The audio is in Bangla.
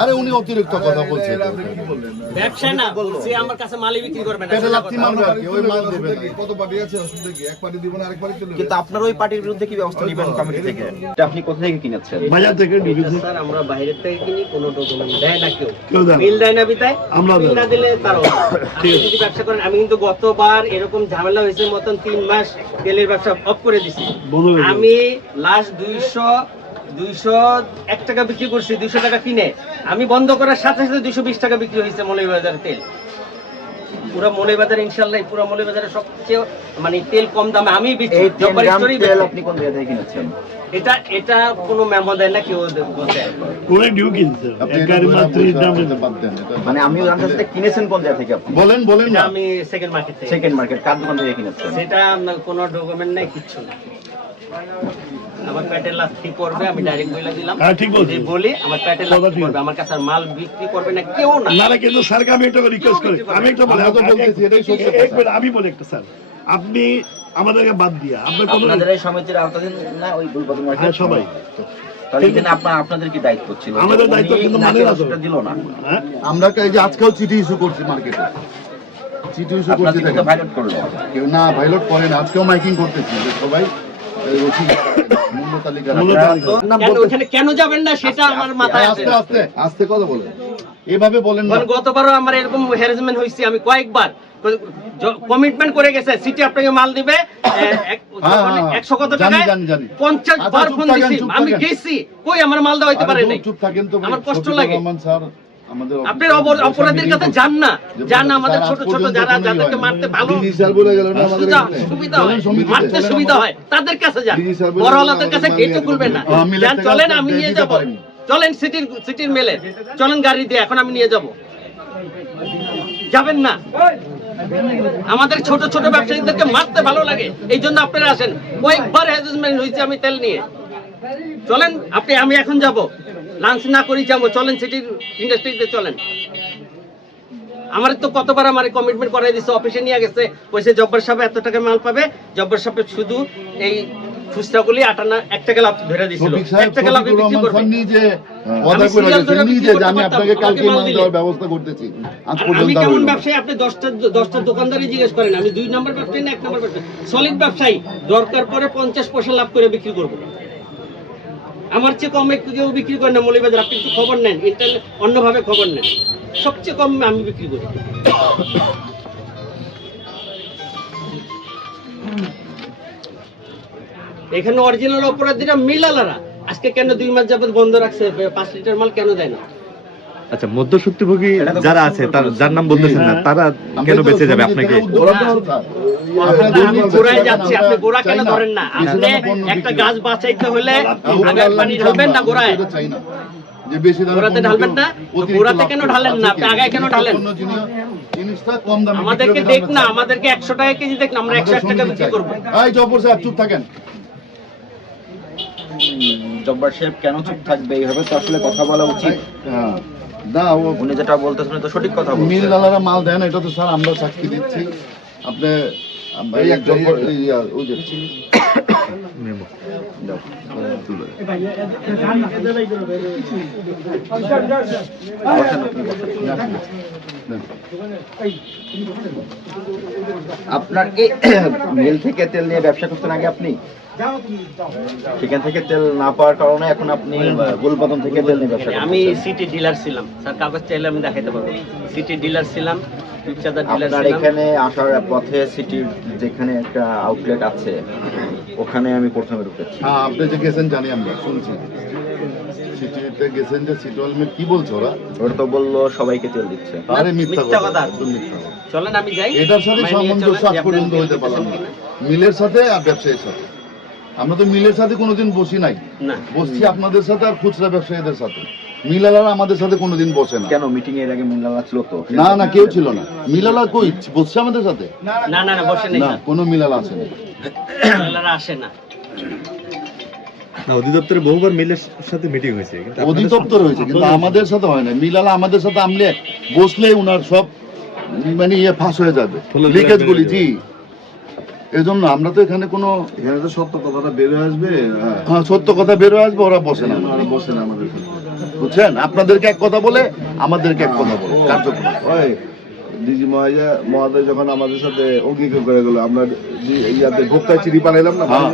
আরে উনি অতিরিক্ত কথা বলছে ব্যবসা না বলছি আমার কাছে মালই বিক্রি করবে না। মারবে আর কি ওই মাল দেবে কত পার্টি আছে অসুবিধা কি? এক পার্টি দিব না আরেক পার্টি চলে কিন্তু আপনার ওই পার্টির বিরুদ্ধে কি ব্যবস্থা নেবেন কমিটি থেকে? এটা আপনি কোথা থেকে কিনেছেন? বাজার থেকে স্যার আমরা বাইরের থেকে কিনি কোনো ডকুমেন্ট দেয় না কেউ। কেউ দেয় বিল দেয় না বিতায় আমরা বিল না। দিলে তারও আপনি যদি ব্যবসা করেন আমি কিন্তু গতবার এরকম ঝামেলা হয়েছে মতন তিন মাস তেলের ব্যবসা অফ করে দিছি। আমি লাস্ট দুইশো দুইশো এক টাকা বিক্রি করছি দুইশো টাকা কিনে। আমি বন্ধ করার সাথে সাথে দুইশো বিশ টাকা বিক্রি হয়েছে মৌলভীবাজার তেল। পুরো মৌলভীবাজার ইনশাল্লাহ পুরো মৌলভীবাজারের সবচেয়ে মানে তেল কম দামে আমি। আপনি কোন জায়গা থেকে কিনেছেন? এটা এটা কোনো মেমো দেয় না কেউ ডিউ কিনছে? গাড়ি মাত্র এটা- মানে আমিও কিনেছেন কোন জায়গা থেকে আপনি? বলেন বলেন না। আমি সেকেন্ড মার্কেট থেকে সেকেন্ড মার্কেট কার দোকান থেকে কিনেছেন? সেটা কোনো ডকুমেন্ট নাই কিচ্ছু না আমার পেটের করবে আমি ডাইরেক্ট বলে দিলাম। হ্যাঁ, ঠিক বলছেন। যদি বলি আমার পেটের করবে আমার কাছে আর মাল বিক্রি করবে না কেউ না। কিন্তু স্যারকে আমি একটা রিকোয়েস্ট করি। আমি একটা বলি আমরা বলতেছি, এটাই সত্য এক- মিনিট, আমি বলি একটা স্যার। আপনি আমাদেরকে বাদ দিয়া আপনার কোনো আপনাদের এই সমিতির আওতাধীন না ওই হ্যাঁ মার্কেট সবাই। আপনাদের কি দায়িত্ব ছিল? আমাদের দায়িত্ব কিন্তু মানে না দিল না? হ্যাঁ? আমরা এই যে আজকেও চিঠি ইস্যু করছি মার্কেটে। চিঠি ইস্যু করছি কেউ না ভাইলট করে না। আজকেও মাইকিং করতেছি সবাই। কেন বলতে- ওখানে কেন যাবেন না সেটা আমার মাথায় আস্তে আস্তে আস্তে কথা বলেন এভাবে বলেন গতবারও আমার এরকম হ্যারাসমেন্ট হয়েছে আমি কয়েকবার কমিটমেন্ট করে গেছে সিটি আপনাকে মাল দিবে হ্যাঁ, হ্যাঁ, একশো কত। পঞ্চাশ আচ্ছা, বার ফোন দিছি আমি গেছি কই আমার মাল দেওয়া হইতে পারে নাই আমার কষ্ট লাগে। আপনার যান না। যান আমাদের ছোট ছোট পর্যন্ত যারা যাদেরকে মারতে ভালো সুবিধা হয়। চলেন মারতে সুবিধা হয়। তাদের কাছে যান। ডিজি স্যার বলে বড়ওয়ালাদের কাছে গেটও খুলবেন না। যান চলেন আমি নিয়ে যাব। চলেন সিটির সিটির মেলে। চলেন গাড়ি দিয়ে এখন আমি নিয়ে যাব। যাবেন না। আমাদের ছোট ছোট ব্যবসায়ীদেরকে মারতে ভালো লাগে। এই জন্য আপনারা আসেন। কয়েকবার হ্যারাসমেন্ট হয়েছে আমি তেল নিয়ে। চলেন আপনি আমি এখন যাব। লাঞ্চ না করি যাব চলেন সিটির ইন্ডাস্ট্রিতে চলেন। আমার তো কতবার আমার কমিটমেন্ট করাই দিছে অফিসে নিয়ে গেছে কইছে জব্বার সাহেব এত টাকা মাল পাবে। জব্বার সাহেব শুধু এই খুচরাগুলি আটানা এক টাকা লাভ ধরে দিছিল। এক টাকা লাভে বিক্রি করবে। নিজে কথা নিজে যে আমি আপনাকে কালকে মাল দেওয়ার ব্যবস্থা করতেছি। আজ পর্যন্ত আমি কেমন। ব্যবসায়ী? আপনি দশটা দশটা দোকানদারই জিজ্ঞেস করেন। আমি দুই নম্বর ব্যবসায়ী না এক নম্বর ব্যবসায়ী? সলিড ব্যবসায়ী। দরকার পরে পঞ্চাশ পয়সা লাভ করে বিক্রি করব। আমার চেয়ে কম একটু কেউ বিক্রি করে না মৌলিবাজার আপনি একটু খবর নেন ইন্টারনেট অন্যভাবে খবর নেন। সবচেয়ে কম আমি বিক্রি করি। এখানে অরিজিনাল অপরাধীরা মিলালারা। আজকে কেন দুই মাস যাবত বন্ধ রাখছে? পাঁচ লিটার মাল কেন দেয় না? আচ্ছা মধ্যসূত্রভোগী যারা আছে তার যার নাম বলতেছেন না তারা কেন বেঁচে যাবে আপনাকে? থেকে উদ্যোগ নিয়েছি, স্যার। আপনারা দুই আমি গোড়ায় যাচ্ছি আপনি গোড়া কেন ধরেন না? আপনি একটা গাছ বাঁচাইতে হলে আমরা পানি ঢালবেন না গোড়ায়? এটা চাই না। যে বেশি দামে ঢালবেন না? গোড়াতে কেন ঢালেন না? আপনি আগায় কেন ঢালেন? জিনিসটা কম দামে আমাদেরকে দেখ না আমাদেরকে একশো টাকা কেজি দেখ না আমরা একশো এক টাকা বিক্রি করব। এই জব্বর সাহেব চুপ থাকেন। জব্বার সাহেব কেন চুপ থাকবে? এইভাবে তো আসলে কথা বলা উচিত। হ্যাঁ। না উনি যেটা বলতেছেন তো সঠিক কথা মিল দালারা মাল দেন এটা তো স্যার আমরা সাক্ষী দিচ্ছি। আপনি আপনার এই মিল থেকে তেল নিয়ে ব্যবসা করতেন আগে আপনি? সেখান থেকে তেল না পাওয়ার কারণে এখন আপনি গোলপাতন থেকে তেল নিয়ে ব্যবসা আমি সিটি ডিলার ছিলাম। স্যার কাগজ চাইলে আমি দেখাইতে পারব। সিটি ডিলার ছিলাম ডিলার আপনার এখানে আসার পথে সিটির যেখানে একটা আউটলেট আছে ওখানে আমি প্রথমে ঢুকেছি হ্যাঁ আপনি যে গেছেন জানি আমরা শুনছি। সিটিতে গেছেন যে কি বলছো ওরা? ওরা তো বলল সবাইকে তেল দিচ্ছে। আরে মিথ্যা কথা। একদম মিথ্যা কথা। চলেন আমি যাই। এটার সাথে সামঞ্জস্য আজ পর্যন্ত হইতে পারলাম না। মিলের সাথে আর ব্যবসায়ীর সাথে। আমরা তো মিলের সাথে কোনোদিন বসি নাই। বসছি আপনাদের সাথে আর খুচরা ব্যবসায়ীদের সাথে। মিলালারা আমাদের সাথে কোনোদিন বসে না। কেন মিটিং এর আগে মুন্ডালা ছিল তো? না না কেউ ছিল না। মিলালা কই? বসছে আমাদের সাথে? না না না বসে নেই। না কোনো মিলালা আসেনি আসে না। না অধিদপ্তরে বহুবার মিলের সাথে মিটিং হয়েছে কিন্তু অধিদপ্তর হয়েছে কিন্তু আমাদের সাথে হয় না। মিলালা আমাদের সাথে আমলে বসলে উনার সব মানে ইয়ে ফাঁস হয়ে যাবে। লিকেজ গুলি জি। এই জন্য আমরা তো এখানে কোনো এখানে তো সত্য কথাটা বেরো আসবে হ্যাঁ। হ্যাঁ, সত্য কথা বেরো আসবে ওরা বসে না আর বসে না আমাদের বুঝছেন? আপনাদেরকে এক কথা বলে আমাদেরকে এক কথা বলে। কার্যক্রম। ডিজি মহাজা মহাদয় যখন আমাদের সাথে অঙ্গীকার করে গেল আমরা যে ইয়াতে ভোক্তা চিঠি বানাইলাম না হ্যাঁ।